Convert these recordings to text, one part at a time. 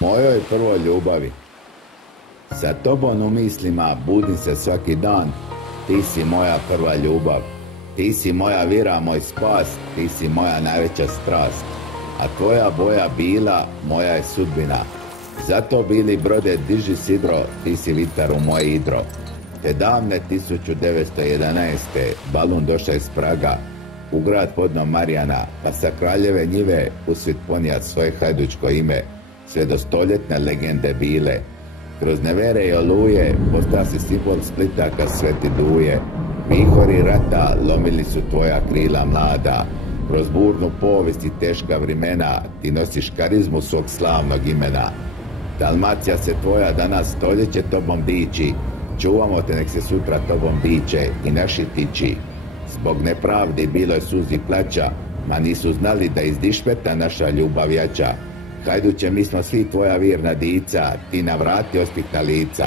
Mojoj prvoj ljubavi. Sa tobom u mislima budim se svaki dan, ti si moja prva ljubav. Ti si moja vira, moj spas, ti si moja najveća strast. A tvoja boja bila, moja je sudbina. Zato bili brode, diži sidro, ti si vitar u moje idro. Te davne 1911. balun došao iz Praga, u grad podno Marijana, pa sa kraljeve njive usvit ponijat svoje hajdučko ime, sve do stoljetne legende bile. Kroz nevere i oluje postao si simbol Splita kad sveti duje. Vihori rata lomili su tvoja krila mlada. Kroz burnu povijest i teška vremena ti nosiš karizmu svog slavnog imena. Dalmacija se tvoja danas stoljeće tobom diči. Čuvamo te, nek se sutra tobom diče i naši tiči. Zbog nepravdi bilo je suzi plaća, ma nisu znali da iz dišpeta naša ljubav jača. Hajduće, mi smo svi tvoja virna dica, ti navrati ospihna lica.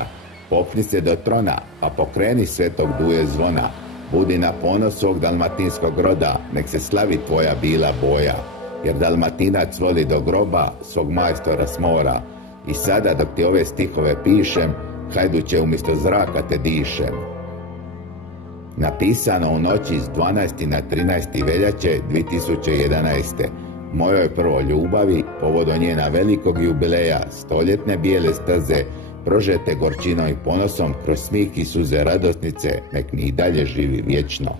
Popni se do trona, pa pokreni svetog duje zvona. Budi na ponos svog dalmatinskog roda, nek se slavi tvoja bila boja. Jer Dalmatinac voli do groba svog majstora s mora. I sada dok ti ove stihove pišem, Hajduće, umjesto zraka te dišem. Napisano u noći s 12. na 13. veljače 2011. Mojoj prvoj ljubavi, povodom njena velikog jubileja, stoljetne bijele staze, prožete gorčinom i ponosom kroz smih i suze radosnice, nek mi i dalje živi vječno.